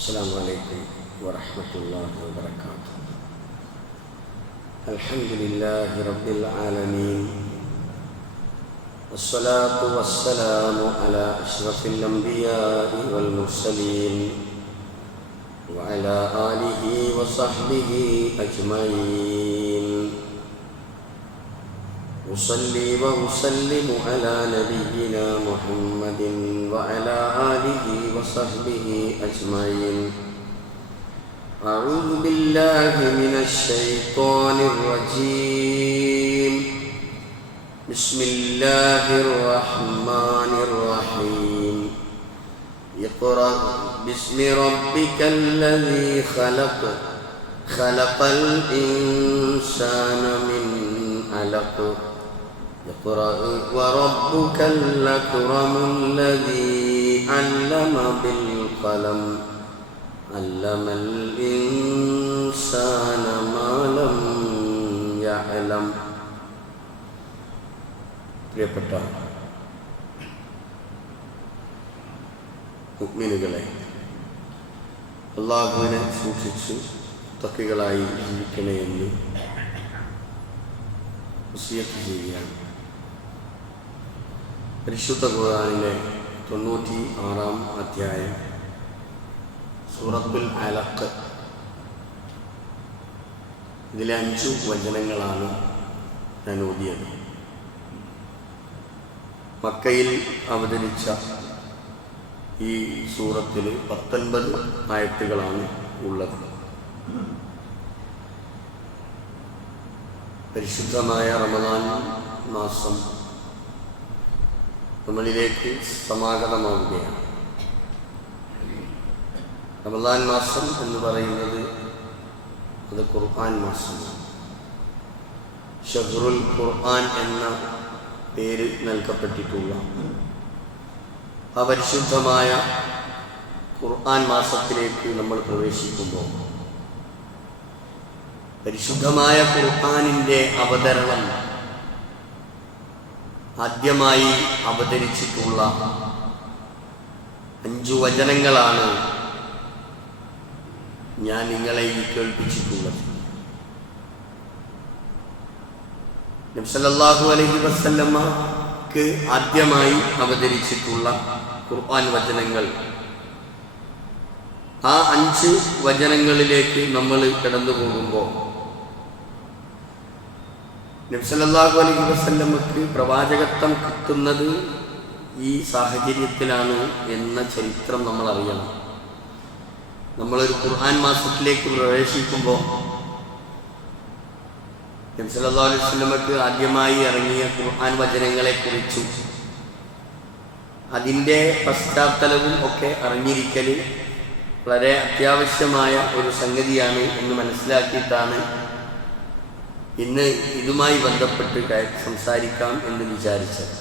السلام عليكم ورحمة الله وبركاته. الحمد لله رب العالمين. والصلاة والسلام على أشرف الأنبياء والمرسلين وعلى آله وصحبه أجمعين. أصلي وأسلم على نبينا محمد وعلى آله وصحبه أجمعين. أعوذ بالله من الشيطان الرجيم. بسم الله الرحمن الرحيم. اقرأ باسم ربك الذي خلق. خلق الإنسان من علق. اقرأ وربك الأكرم الذي علم بالقلم علم الإنسان ما لم يعلم പ്രിയപ്പെട്ട മുഗ്മിനുകളെ അള്ളാഹുവിനെ സൂക്ഷിച്ച് തക്കികളായി ജീവിക്കണേ എന്ന് വസിയത്ത് ചെയ്യുകയാണ് പരിശുദ്ധ ഖുർആനിലെ തൊണ്ണൂറ്റി ആറാം അധ്യായം സൂറത്തുൽ അലക്ക് ഇതിലെ അഞ്ചു വചനങ്ങളാണ് ഞാൻ ഓതിയത്. മക്കയിൽ അവതരിച്ച ഈ സൂറത്തിൽ പത്തൊൻപത് ആയത്തുകളാണ് ഉള്ളത്. പരിശുദ്ധമായ റമദാൻ മാസം നമ്മളിലേക്ക് സമാഗതമാവുകയാണ്. റമദാൻ മാസം എന്ന് പറയുന്നത് അത് ഖുർആൻ മാസമാണ്. ഷഹ്റുൽ ഖുർആൻ എന്ന പേര് നൽകപ്പെട്ടിട്ടുള്ള ആ പരിശുദ്ധമായ ഖുർആൻ മാസത്തിലേക്ക് നമ്മൾ പ്രവേശിക്കുമ്പോൾ പരിശുദ്ധമായ ഖുർആാനിന്റെ അവതരണം ആദ്യമായി അവതരിച്ചിട്ടുള്ള അഞ്ചു വചനങ്ങളാണ് ഞാൻ നിങ്ങളെ ഈ കേൾപ്പിച്ചിട്ടുള്ളത്. നബ്സല്ലാഹു അലഹി വസ്ല്ലമ്മക്ക് ആദ്യമായി അവതരിച്ചിട്ടുള്ള ഖുർആൻ വചനങ്ങൾ. ആ അഞ്ച് വചനങ്ങളിലേക്ക് നമ്മൾ കടന്നു പോകുമ്പോൾ നബ്സല്ലാഹു അലൈഹി വസല്ലമ്മക്ക് പ്രവാചകത്വം കിട്ടുന്നത് ഈ സാഹചര്യത്തിലാണ് എന്ന ചരിത്രം നമ്മൾ അറിയണം നമ്മളൊരു ഖുർആൻ മാസത്തിലേക്ക് പ്രവേശിക്കുമ്പോൾ നബ്സല്ലാ അലൈഹി വസ്ലമക്ക് ആദ്യമായി ഇറങ്ങിയ ഖുർആൻ വചനങ്ങളെക്കുറിച്ചും അതിന്റെ പശ്ചാത്തലവും ഒക്കെ അറിഞ്ഞിരിക്കൽ വളരെ അത്യാവശ്യമായ ഒരു സംഗതിയാണ് എന്ന് മനസ്സിലാക്കിയിട്ടാണ് ഇന്ന് ഇതുമായി ബന്ധപ്പെട്ട് സംസാരിക്കാം എന്ന് വിചാരിച്ചത്.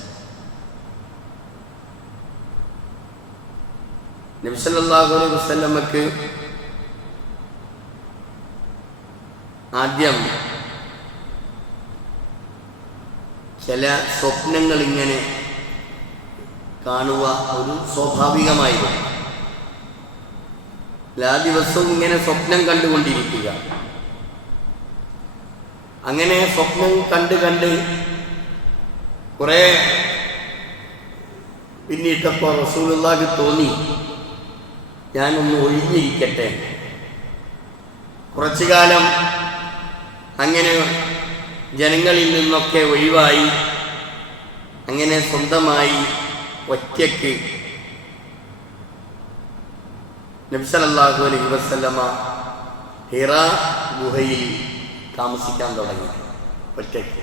നബ്സല്ലാഹു അലൈഹി വസല്ലമക്ക് ആദ്യം ചില സ്വപ്നങ്ങൾ ഇങ്ങനെ കാണുക ഒരു സ്വാഭാവികമായിരുന്നു. എല്ലാ ദിവസവും ഇങ്ങനെ സ്വപ്നം കണ്ടുകൊണ്ടിരിക്കുക. അങ്ങനെ സ്വപ്നവും കണ്ട് കണ്ട് കുറെ പിന്നിട്ടപ്പോൾ റസൂലുള്ളാഹി തോന്നി ഞാനൊന്ന് ഒഴിഞ്ഞിരിക്കട്ടെ. കുറച്ചു കാലം അങ്ങനെ ജനങ്ങളിൽ നിന്നൊക്കെ ഒഴിവായി അങ്ങനെ സ്വന്തമായി ഒറ്റയ്ക്ക്. നബ്സലല്ലാഹു അലൈഹി വസല്ലമ ഹിറ ഗുഹയിൽ താമസിക്കാൻ തുടങ്ങി. ഒറ്റയ്ക്ക്.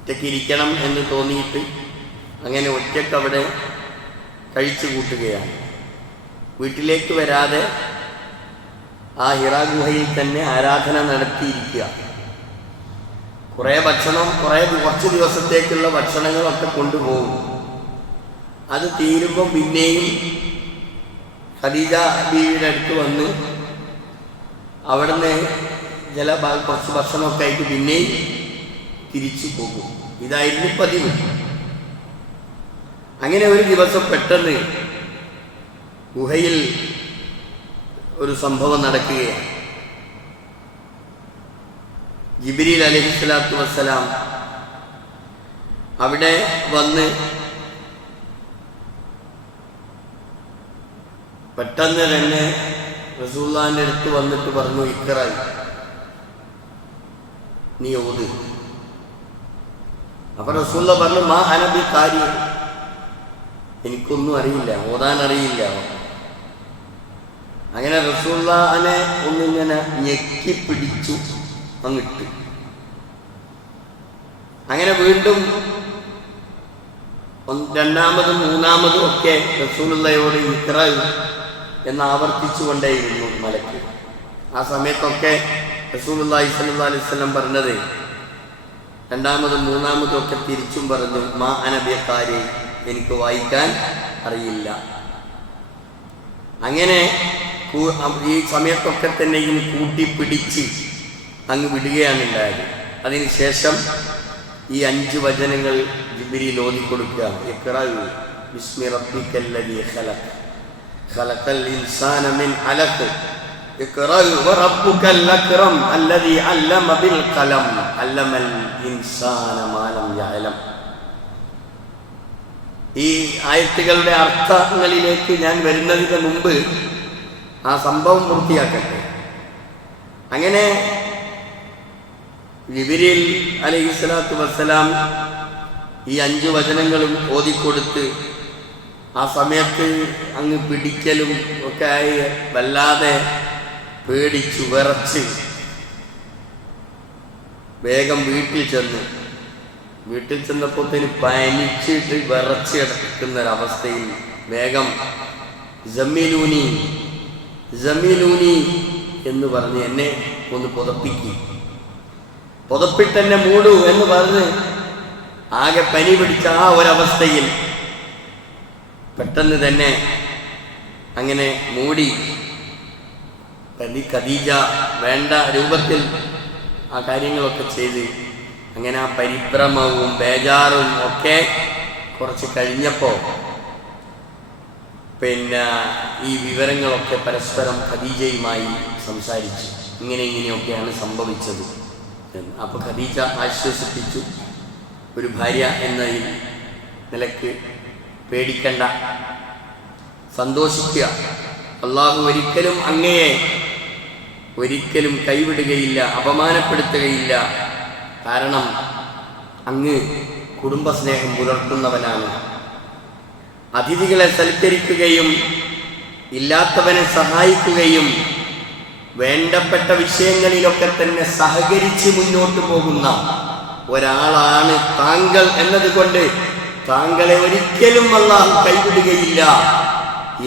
ഒറ്റയ്ക്ക് ഇരിക്കണം എന്ന് തോന്നിയിട്ട് അങ്ങനെ ഒറ്റയ്ക്ക് അവിടെ കഴിച്ചു കൂട്ടുകയാണ്. വീട്ടിലേക്ക് വരാതെ ആ ഹിറ ഗുഹയിൽ തന്നെ ആരാധന നടത്തിയിരിക്കുക. കുറേ ഭക്ഷണം കുറേ കുറച്ച് ദിവസത്തേക്കുള്ള ഭക്ഷണങ്ങളൊക്കെ കൊണ്ടുപോകും. അത് തീരുമ്പോൾ പിന്നെയും ഖദീജ ബീവിയുടെ അടുത്ത് വന്ന് അവിടുന്ന് ചില കുറച്ച് ഭക്ഷണമൊക്കെ ആയിട്ട് പിന്നെയും തിരിച്ചു പോകും. ഇതായിരുന്നു പതിവ്. അങ്ങനെ ഒരു ദിവസം പെട്ടെന്ന് ഗുഹയിൽ ഒരു സംഭവം നടക്കുകയാണ്. ജിബിരിൽ അലഹി സ്വലാത്തു വസ്സലാം അവിടെ വന്ന് പെട്ടെന്ന് തന്നെ റസൂള്ളാന്റെ അടുത്ത് വന്നിട്ട് പറഞ്ഞു ഇക്കറായി നീ ഓത് അപ്പൊ റസൂള്ള പറഞ്ഞു മാ അനബി കാര്യം എനിക്കൊന്നും അറിയില്ല ഓതാൻ അറിയില്ല. അങ്ങനെ റസൂള്ളാനെ ഒന്നിങ്ങനെ ഞെക്കി പിടിച്ചു അങ്ങിട്ട് അങ്ങനെ വീണ്ടും രണ്ടാമതും മൂന്നാമതും ഒക്കെ റസൂലുള്ളയോട് ഇത്ര എന്ന് ആവർത്തിച്ചുകൊണ്ടേയിരുന്നു മലക്ക്. ആ സമയത്തൊക്കെ റസൂലി വസല്ലം പറഞ്ഞത് രണ്ടാമതും മൂന്നാമതും ഒക്കെ തിരിച്ചും പറഞ്ഞു മാ അനബിയക്കാരെ എനിക്ക് വായിക്കാൻ അറിയില്ല. അങ്ങനെ ഈ സമയത്തൊക്കെ തന്നെ ഇനി കൂട്ടിപ്പിടിച്ച് അങ്ങ് വിടുകയാണ് ഉണ്ടായത്. അതിനുശേഷം ഈ അഞ്ച് വചനങ്ങൾ ജിബിരി ലോതി കൊടുക്കുക ബിസ്മി റബ്ബിക്കല്ലദീ ഖലഖ്. ഖലഖൽ ഇൻസാന മിൻ ഈ ആയത്തുകളുടെ അർത്ഥങ്ങളിലേക്ക് ഞാൻ വരുന്നതിന് മുമ്പ് ആ സംഭവം പൂർത്തിയാക്കട്ടെ. അങ്ങനെ ജിബിരിൽ അലൈഹി സ്വലാത്തു വസ്സലാം ഈ അഞ്ചു വചനങ്ങളും ഓതിക്കൊടുത്ത് ആ സമയത്ത് അങ്ങ് പിടിക്കലും ഒക്കെ ആയി വല്ലാതെ പേടിച്ചു വിറച്ച്. വേഗം വീട്ടിൽ ചെന്ന്. വീട്ടിൽ ചെന്നപ്പോഴത്തേന് പനിച്ചിട്ട് വിറച്ച് കിടക്കുന്ന ഒരവസ്ഥയിൽ വേഗം ജമീലൂനി ജമീലൂനി എന്ന് പറഞ്ഞ് എന്നെ ഒന്ന് പുതപ്പിക്കും. പുതപ്പിട്ടെന്നെ മൂടൂ എന്ന് പറഞ്ഞ് ആകെ പനി പിടിച്ച ആ ഒരവസ്ഥയിൽ പെട്ടെന്ന് തന്നെ അങ്ങനെ മൂടി കദി ഖദീജ വേണ്ട രൂപത്തിൽ ആ കാര്യങ്ങളൊക്കെ ചെയ്ത് അങ്ങനെ ആ പരിഭ്രമവും ബേജാറും ഒക്കെ കുറച്ച് കഴിഞ്ഞപ്പോൾ പിന്നെ ഈ വിവരങ്ങളൊക്കെ പരസ്പരം ഖദീജയുമായി സംസാരിച്ചു. ഇങ്ങനെ ഇങ്ങനെയൊക്കെയാണ് സംഭവിച്ചത് അപ്പോൾ ഖദീജ ആശ്വസിപ്പിച്ചു. ഒരു ഭാര്യ എന്ന നിലയ്ക്ക് പേടിക്കണ്ട. സന്തോഷിക്കുക. അള്ളാഹു ഒരിക്കലും അങ്ങയെ ഒരിക്കലും കൈവിടുകയില്ല അപമാനപ്പെടുത്തുകയില്ല. കാരണം അങ്ങ് കുടുംബസ്നേഹം പുലർത്തുന്നവനാണ്. അതിഥികളെ സൽക്കരിക്കുകയും ഇല്ലാത്തവനെ സഹായിക്കുകയും വേണ്ടപ്പെട്ട വിഷയങ്ങളിലൊക്കെ തന്നെ സഹകരിച്ച് മുന്നോട്ട് പോകുന്ന ഒരാളാണ് താങ്കൾ എന്നതുകൊണ്ട് താങ്കളെ ഒരിക്കലും അള്ളാഹു കൈവിടുകയില്ല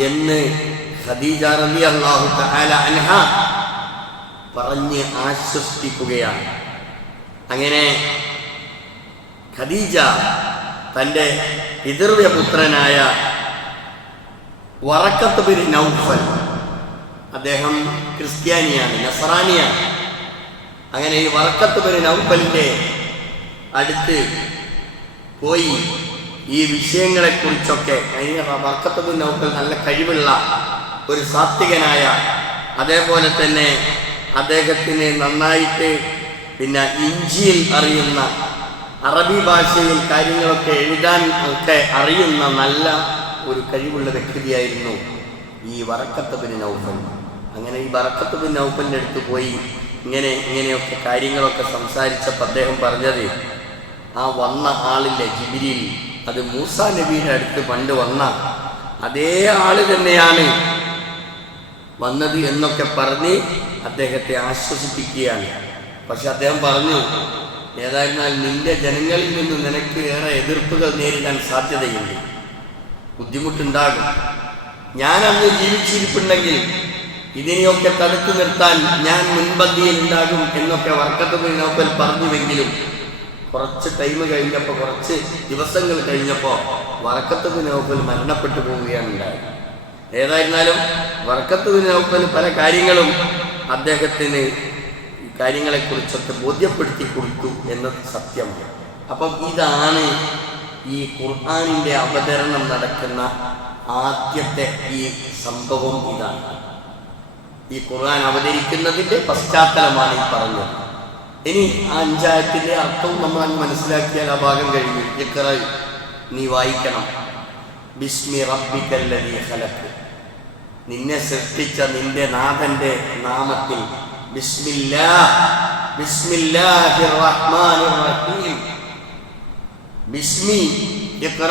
എന്ന് ഖദീജ റബി അള്ളാഹു അൻഹ പറഞ്ഞ് ആശ്വസിപ്പിക്കുകയാണ്. അങ്ങനെ ഖദീജ തന്റെ പിതൃവ്യപുത്രനായ വറക്കത്ത് ബിൻ നൗഫൽ അദ്ദേഹം ക്രിസ്ത്യാനിയാണ് നസറാനിയാണ് അങ്ങനെ ഈ വറക്കത്ത് ബിൻ നൗഫലിന്റെ അടുത്ത് പോയി ഈ വിഷയങ്ങളെക്കുറിച്ചൊക്കെ കഴിഞ്ഞ വറക്കത്ത് ബിൻ നൗഫൽ നല്ല കഴിവുള്ള ഒരു സാത്വികനായ അതേപോലെ തന്നെ അദ്ദേഹത്തിന് നന്നായിട്ട് പിന്നെ ഇഞ്ചിയിൽ അറിയുന്ന അറബി ഭാഷയിൽ കാര്യങ്ങളൊക്കെ എഴുതാൻ ഒക്കെ അറിയുന്ന നല്ല ഒരു കഴിവുള്ള വ്യക്തിയായിരുന്നു ഈ വറക്കത്ത് ബിൻ നൗഫൽ. അങ്ങനെ ഈ വറക്കത്ത് ബിൻ നൗഫലിന്റെ അടുത്ത് പോയി ഇങ്ങനെ ഇങ്ങനെയൊക്കെ കാര്യങ്ങളൊക്കെ സംസാരിച്ചപ്പോൾ അദ്ദേഹം പറഞ്ഞത് ആ വന്ന ആളില്ലേ ജിബിരിയിൽ അത് മൂസ നബിയുടെ അടുത്ത് പണ്ട് വന്ന അതേ ആൾ തന്നെയാണ് വന്നത് എന്നൊക്കെ പറഞ്ഞ് അദ്ദേഹത്തെ ആശ്വസിപ്പിക്കുകയാണ്. പക്ഷെ അദ്ദേഹം പറഞ്ഞു ഏതായിരുന്നാൽ നിന്റെ ജനങ്ങളിൽ നിന്ന് നിനക്ക് ഏറെ എതിർപ്പുകൾ നേരിടാൻ സാധ്യതയുണ്ട്. ബുദ്ധിമുട്ടുണ്ടാകും. ഞാൻ അന്ന് ജീവിച്ചിരിപ്പുണ്ടെങ്കിൽ ഇതിനെയൊക്കെ തടുത്തു നിർത്താൻ ഞാൻ മുൻപന്തിയിൽ ഉണ്ടാകും എന്നൊക്കെ വർക്കത്ത് നോക്കൽ പറഞ്ഞുവെങ്കിലും കുറച്ച് ടൈം കഴിഞ്ഞപ്പോൾ കുറച്ച് ദിവസങ്ങൾ കഴിഞ്ഞപ്പോൾ വർക്കത്ത് നോക്കൽ മരണപ്പെട്ടു പോവുകയാണ് ഉണ്ടായത്. ഏതായിരുന്നാലും വർക്കത്ത് നൗഫൽ പല കാര്യങ്ങളും അദ്ദേഹത്തിന് ഈ കാര്യങ്ങളെക്കുറിച്ചൊക്കെ ബോധ്യപ്പെടുത്തി കൊടുത്തു എന്നത് സത്യമാണ്. അപ്പം ഇതാണ് ഈ ഖുർആാനിന്റെ അവതരണം നടക്കുന്ന ആദ്യത്തെ ഈ സംഭവം ഇതാണ്. ഈ ഖുർആൻ അവതരിക്കുന്നതിന്റെ പശ്ചാത്തലമാണ് ഈ പറഞ്ഞത്. ഇനി ആ അഞ്ചായത്തിന്റെ അർത്ഥവും നമ്മൾ മനസ്സിലാക്കിയാൽ ആ ഭാഗം കഴിഞ്ഞു. ഇഖ്റ നീ വായിക്കണം. ബിസ്മി റബ്ബിക്കല്ലതി ഖലഖ്. നിന്നെ സൃഷ്ടിച്ച നിന്റെ നാഥന്റെ നാമത്തിൽ ബിസ്മില്ലാ ബിസ്മില്ലാഹിർ റഹ്മാനിർ റഹീം ബിസ്മി ഇഖ്റ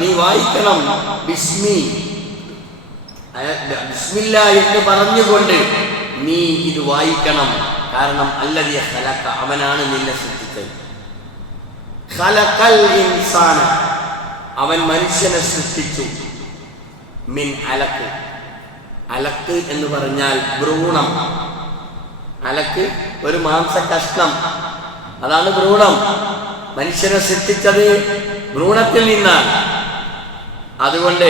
നീ വായിക്കണം. ബിസ്മി ബിസ്മില്ല എന്ന് പറഞ്ഞുകൊണ്ട് നീ ഇത് വായിക്കണം. കാരണം അല്ലതിയ ഖലഖ അവനാണ് നിന്നെ സൃഷ്ടിച്ചത്. ഖലഖൽ ഇൻസാന. അവൻ മനുഷ്യനെ സൃഷ്ടിച്ചു. മിൻ അലക്ക്. അലക്ക് എന്ന് പറഞ്ഞാൽ ഭ്രൂണം. അലക്ക് ഒരു മാംസ കഷ്ണം. അതാണ് ഭ്രൂണം. മനുഷ്യനെ സൃഷ്ടിച്ചത് ഭ്രൂണത്തിൽ നിന്നാണ്. അതുകൊണ്ട്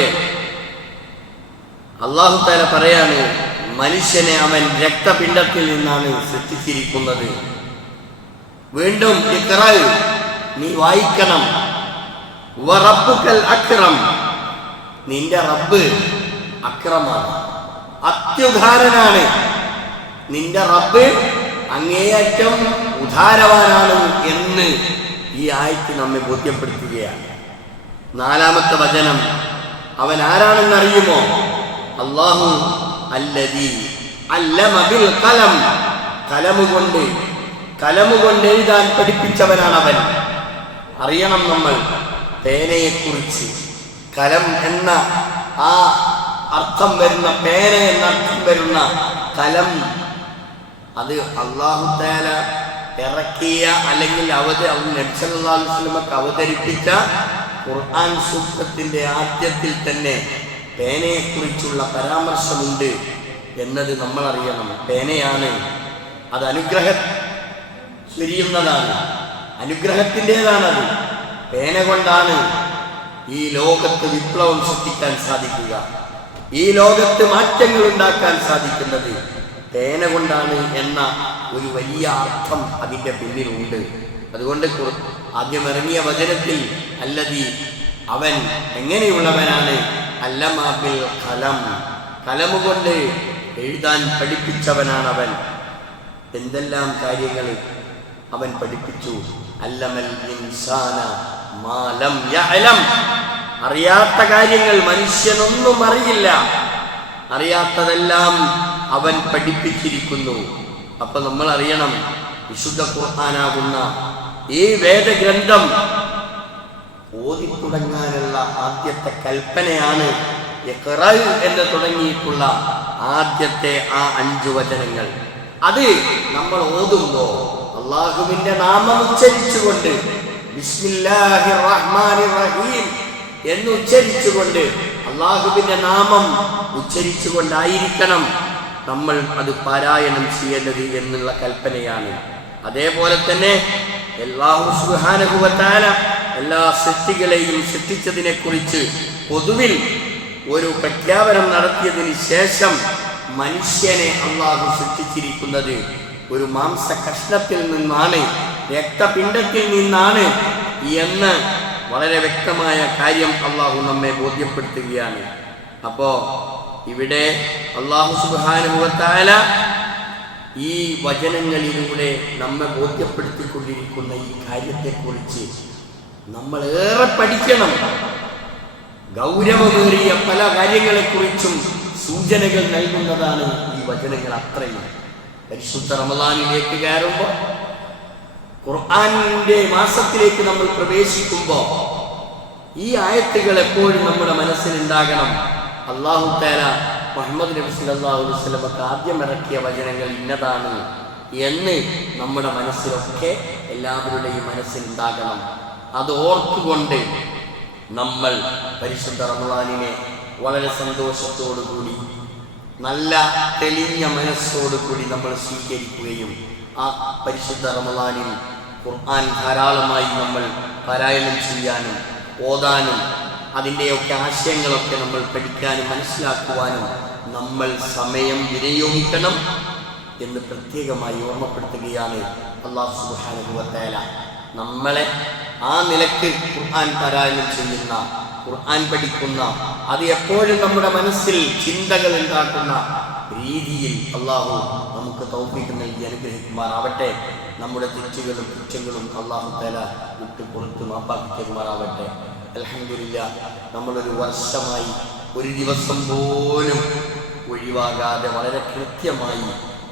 അള്ളാഹു താല പറയാണ് മനുഷ്യനെ അവൻ രക്തപിണ്ഡത്തിൽ നിന്നാണ് സൃഷ്ടിച്ചിരിക്കുന്നത്. വീണ്ടും നീ വായിക്കണം. അക്രം. നിന്റെ റബ്ബ് അക്രമാണ്. അത്യുദാരനാണ് നിന്റെ റബ്ബ് അങ്ങേയറ്റം ഉദാരവാനാണ് എന്ന് ഈ ആയത്ത് നമ്മെ ബോധ്യപ്പെടുത്തുകയാണ്. നാലാമത്തെ വചനം അവൻ ആരാണെന്ന് അറിയുമോ അള്ളാഹു അല്ലതി അല്ലമ ബിൽ കലം. കലമുകൊണ്ട് കലമുകൊണ്ട് എഴുതാൻ പഠിപ്പിച്ചവനാണ് അവൻ അറിയണം നമ്മൾ. പേനയെക്കുറിച്ച്. കലം എന്ന ആ അർത്ഥം വരുന്ന പേന എന്ന അർത്ഥം വരുന്ന കലം അത് അള്ളാഹു താല ഇറക്കിയ അല്ലെങ്കിൽ അവധി അവത നബ്സല്ലാസ്ലമക്ക് അവതരിപ്പിച്ച ഖുർആൻ സൂക്തത്തിന്റെ ആദ്യത്തിൽ തന്നെ പേനയെക്കുറിച്ചുള്ള പരാമർശമുണ്ട് എന്നത് നമ്മൾ അറിയണം പേനയാണ് അത് അനുഗ്രഹ ചൊരിയുന്നതാണ്. അനുഗ്രഹത്തിന്റെതാണത്. പേന കൊണ്ടാണ് ഈ ലോകത്ത് വിപ്ലവം സൃഷ്ടിക്കാൻ സാധിക്കുക. ഈ ലോകത്ത് മാറ്റങ്ങൾ ഉണ്ടാക്കാൻ സാധിക്കുന്നത് പേന കൊണ്ടാണ് എന്ന ഒരു വലിയ അർത്ഥം അതിന്റെ പിന്നിലുണ്ട്. അതുകൊണ്ട് ആദ്യം ഇറങ്ങിയ വചനത്തിൽ അല്ലതി അവൻ എങ്ങനെയുള്ളവനാണ്? അല്ലമാബിൽ കലം കലമുകൊണ്ട് എഴുതാൻ പഠിപ്പിച്ചവനാണ് അവൻ എന്തെല്ലാം കാര്യങ്ങൾ അവൻ പഠിപ്പിച്ചു? അല്ലമൽ ഇൻസാന. മാലം യഅലം. അറിയാത്ത കാര്യങ്ങൾ മനുഷ്യനൊന്നും അറിയില്ല. അറിയാത്തതെല്ലാം അവൻ പഠിപ്പിച്ചിരിക്കുന്നു. അപ്പൊ നമ്മൾ അറിയണം വിശുദ്ധ കുർത്താനാകുന്ന ഈ വേദഗ്രന്ഥം ഓതി തുടങ്ങാനുള്ള ആദ്യത്തെ കൽപ്പനയാണ് എന്ന് തുടങ്ങിയിട്ടുള്ള ആദ്യത്തെ ആ അഞ്ചു വചനങ്ങൾ. അത് നമ്മൾ ഓതുമ്പോ അള്ളാഹുവിന്റെ നാമം ഉച്ചരിച്ചുകൊണ്ട് എന്ന് ഉച്ചരിച്ചുകൊണ്ട് അള്ളാഹുവിന്റെ നാമം ഉച്ചരിച്ചുകൊണ്ടായിരിക്കണം നമ്മൾ അത് പാരായണം ചെയ്യേണ്ടത് എന്നുള്ള കൽപ്പനയാണ്. അതേപോലെ തന്നെ അല്ലാഹു സുഹാനുഭവത്താല എല്ലാ സൃഷ്ടികളെയും സൃഷ്ടിച്ചതിനെ കുറിച്ച് പൊതുവിൽ ഒരു പ്രഖ്യാപനം നടത്തിയതിന് ശേഷം മനുഷ്യനെ അള്ളാഹു സൃഷ്ടിച്ചിരിക്കുന്നത് ഒരു മാംസ കഷ്ണത്തിൽ നിന്നാണ്. രക്തപിണ്ഡത്തിൽ നിന്നാണ് എന്ന് വളരെ വ്യക്തമായ കാര്യം അള്ളാഹു നമ്മെ ബോധ്യപ്പെടുത്തുകയാണ്. അപ്പോ ഇവിടെ അള്ളാഹു സുബാനുഭവത്താല ഈ വചനങ്ങളിലൂടെ നമ്മെ ബോധ്യപ്പെടുത്തിക്കൊണ്ടിരിക്കുന്ന ഈ കാര്യത്തെക്കുറിച്ച് നമ്മൾ ഏറെ പഠിക്കണം. ഗൗരവമേറിയ പല കാര്യങ്ങളെക്കുറിച്ചും സൂചനകൾ നൽകുന്നതാണ് ഈ വചനങ്ങൾ അത്രയും. പരിശുദ്ധ റമദാനിലേക്ക് കയറുമ്പോൾ ഖുർആാനിന്റെ മാസത്തിലേക്ക് നമ്മൾ പ്രവേശിക്കുമ്പോൾ ഈ ആയത്തുകൾ എപ്പോഴും നമ്മുടെ മനസ്സിൽ മനസ്സിലുണ്ടാകണം. അള്ളാഹു താല മുഹമ്മദ് നബി സല്ലല്ലാഹു അലൈഹി വസല്ലമക്ക് ആദ്യം ഇറക്കിയ വചനങ്ങൾ ഇന്നതാണ് എന്ന് നമ്മുടെ മനസ്സിലൊക്കെ എല്ലാവരുടെയും മനസ്സിൽ മനസ്സിലുണ്ടാകണം. അത് ഓർത്തുകൊണ്ട് നമ്മൾ പരിശുദ്ധ റമദാനിനെ വളരെ സന്തോഷത്തോടുകൂടി നല്ല തെളിഞ്ഞ മനസ്സോടു കൂടി നമ്മൾ സ്വീകരിക്കുകയും ആ പരിശുദ്ധ റമദാനിൽ ഖുർആൻ ധാരാളമായി നമ്മൾ പാരായണം ചെയ്യാനും ഓതാനും അതിന്റെയൊക്കെ ആശയങ്ങളൊക്കെ നമ്മൾ പഠിക്കാനും മനസ്സിലാക്കുവാനും നമ്മൾ സമയം വിനിയോഗിക്കണം എന്ന് പ്രത്യേകമായി ഓർമ്മപ്പെടുത്തുകയാണ് അള്ളാഹു സുബ്ഹാനഹു വതആല. നമ്മളെ ആ നിലയ്ക്ക് ഖുർആൻ പാരായണം ചെയ്യുന്ന ഖുർആൻ പഠിക്കുന്ന അത് എപ്പോഴും നമ്മുടെ മനസ്സിൽ ചിന്തകൾ ഉണ്ടാക്കുന്ന രീതിയിൽ അള്ളാഹു നമുക്ക് തൗഫീക്ക് നൽകി അനുഗ്രഹിക്കുമാറാവട്ടെ. നമ്മുടെ തെറ്റുകളും കുറ്റങ്ങളും അള്ളാഹു തല വിട്ടു പുറത്ത് മാപ്പാക്കി തരുമാറാവട്ടെ അലഹമില്ല നമ്മളൊരു വർഷമായി ഒരു ദിവസം പോലും ഒഴിവാകാതെ വളരെ കൃത്യമായി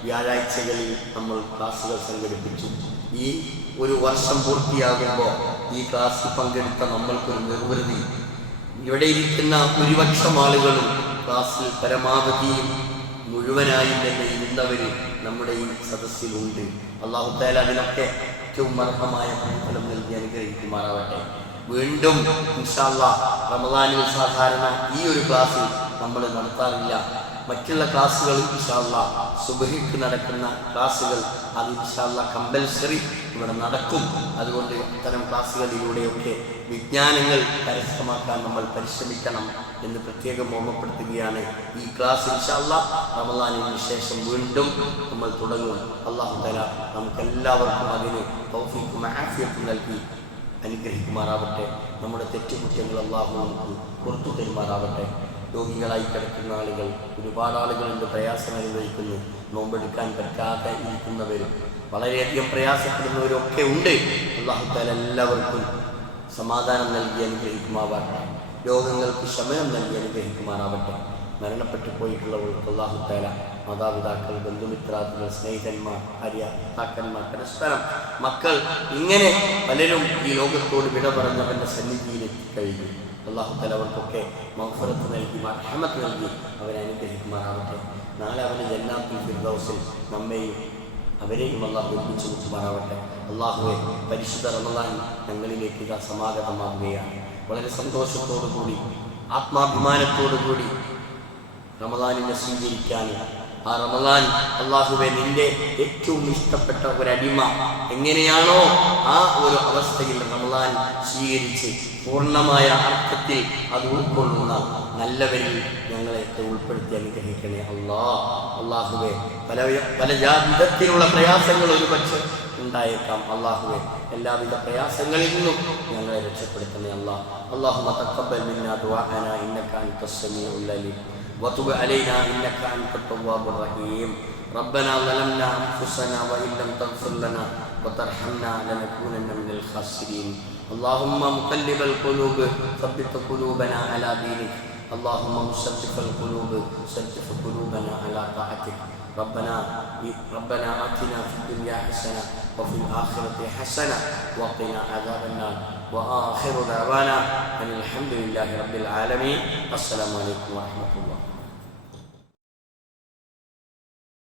വ്യാഴാഴ്ചകളിൽ നമ്മൾ ക്ലാസ്സുകൾ സംഘടിപ്പിച്ചു. ഈ ഒരു വർഷം പൂർത്തിയാകുമ്പോൾ ഈ ക്ലാസ്സിൽ പങ്കെടുത്ത നമ്മൾക്കൊരു നിർവൃതി. ഇവിടെ ഇരിക്കുന്ന ഭൂരിപക്ഷം ആളുകളും ക്ലാസ്സിൽ പരമാവധിയും മുഴുവനായി തന്നെ ഇരുന്നവർ നമ്മുടെ ഈ സദസ്സിലുണ്ട്. അള്ളാഹു താല അതിനൊക്കെ ഏറ്റവും അർഹമായ പ്രതിഫലം നൽകി അനുഗ്രഹിക്കുമാറാവട്ടെ. വീണ്ടും ഇൻഷാല്ല റമദാനിൽ സാധാരണ ഈ ഒരു ക്ലാസ്സിൽ നമ്മൾ നടത്താറില്ല. മറ്റുള്ള ക്ലാസ്സുകൾ ഇൻഷാല്ല സുബഹിക്ക് നടക്കുന്ന ക്ലാസ്സുകൾ അത് ഇൻഷാല്ല കമ്പൽസറി ഇവിടെ നടക്കും. അതുകൊണ്ട് ഇത്തരം ക്ലാസ്സുകളിലൂടെയൊക്കെ വിജ്ഞാനങ്ങൾ കരസ്ഥമാക്കാൻ നമ്മൾ പരിശ്രമിക്കണം എന്ന് പ്രത്യേകം ഓർമ്മപ്പെടുത്തുകയാണ് ഈ ക്ലാസ് ഇൻഷാല്ല റമദാനിന് ശേഷം വീണ്ടും നമ്മൾ തുടങ്ങും. അള്ളാഹു തല നമുക്കെല്ലാവർക്കും അതിന് തൗഫീഖും ആഫിയത്തും നൽകി അനുഗ്രഹിക്കുമാറാവട്ടെ. നമ്മുടെ തെറ്റുകുറ്റങ്ങൾ അള്ളാഹു നമുക്ക് പുറത്തു തരുമാറാവട്ടെ. രോഗികളായി കിടക്കുന്ന ആളുകൾ ഒരുപാട് ആളുകളുണ്ട് പ്രയാസം അനുഭവിക്കുന്നു. നോമ്പെടുക്കാൻ പറ്റാതെ ഇരിക്കുന്നവരും വളരെയധികം പ്രയാസപ്പെടുന്നവരൊക്കെ ഉണ്ട്. അള്ളാഹുത്താൽ എല്ലാവർക്കും സമാധാനം നൽകി അനുഗ്രഹിക്കുമാവട്ടെ രോഗങ്ങൾക്ക് ശമനം നൽകി അനുഗ്രഹിക്കുമാറാവട്ടെ. മരണപ്പെട്ടു പോയിട്ടുള്ളവർക്ക് അള്ളാഹുത്താല മാതാപിതാക്കൾ ബന്ധുമിത്രാദികൾ സ്നേഹിതന്മാർ ഭാര്യ ഭർത്താക്കന്മാർ പരസ്പരം മക്കൾ ഇങ്ങനെ പലരും ഈ ലോകത്തോട് വിട പറഞ്ഞവന്റെ സന്നിധിയിൽ എത്തിക്കഴിഞ്ഞു അള്ളാഹു തല അവർക്കൊക്കെ മൗഫറത്ത് നൽകി മഹമത്ത് നൽകി അവരെ അനുഗ്രഹിക്കുമാറാവട്ടെ. നാളെ അവന് ജന്നാത്തിൽ ഫിർദൗസിൽ നമ്മയും അവരെയും അള്ളാഹു ഒരുമിച്ച് മുറ്റുമാറാവട്ടെ അള്ളാഹുവെ പരിശുദ്ധ റമദാൻ ഞങ്ങളിലേക്ക് ഇതാ സമാഗതമാകുകയാണ്. വളരെ സന്തോഷത്തോടു കൂടി ആത്മാഭിമാനത്തോടു കൂടി റമദാനിനെ സ്വീകരിക്കാൻ ആ റമദാൻ അള്ളാഹുവെ നിന്റെ ഏറ്റവും ഇഷ്ടപ്പെട്ട ഒരടിമ എങ്ങനെയാണോ ആ ഒരു അവസ്ഥയിൽ റമദാൻ സ്വീകരിച്ച് പൂർണ്ണമായ അർത്ഥത്തിൽ അത് ഉൾക്കൊള്ളുന്ന നല്ലവരിൽ ഞങ്ങളെയൊക്കെ ഉൾപ്പെടുത്തി അനുഗ്രഹിക്കണേ അള്ളാ അള്ളാഹുവെ പല പല ജാ- വിധത്തിലുള്ള പ്രയാസങ്ങൾ ഒരുപക്ഷെ ഉണ്ടായേക്കാം അള്ളാഹുവെ എല്ലാവിധ പ്രയാസങ്ങളിൽ നിന്നും ഞങ്ങളെ രക്ഷപ്പെടുത്തണേ അല്ലാ അള്ളാഹു തക്കബൽ മിന്നാ ദുആഅന ഇന്നക അൻത സമീഉൽ അലീം وتب علينا إنك أنت التواب الرحيم ربنا ظلمنا أنفسنا وإن لم تغفر لنا وترحمنا لنكونن من الخاسرين. اللهم مقلب القلوب ثبت قلوبنا على دينك. اللهم مصرف القلوب صرف قلوبنا على طاعتك. ربنا ربنا آتنا في الدنيا حسنة وفي الآخرة حسنة وقنا عذاب النار. وآخر دعوانا أن الحمد لله رب العالمين. السلام عليكم ورحمة الله.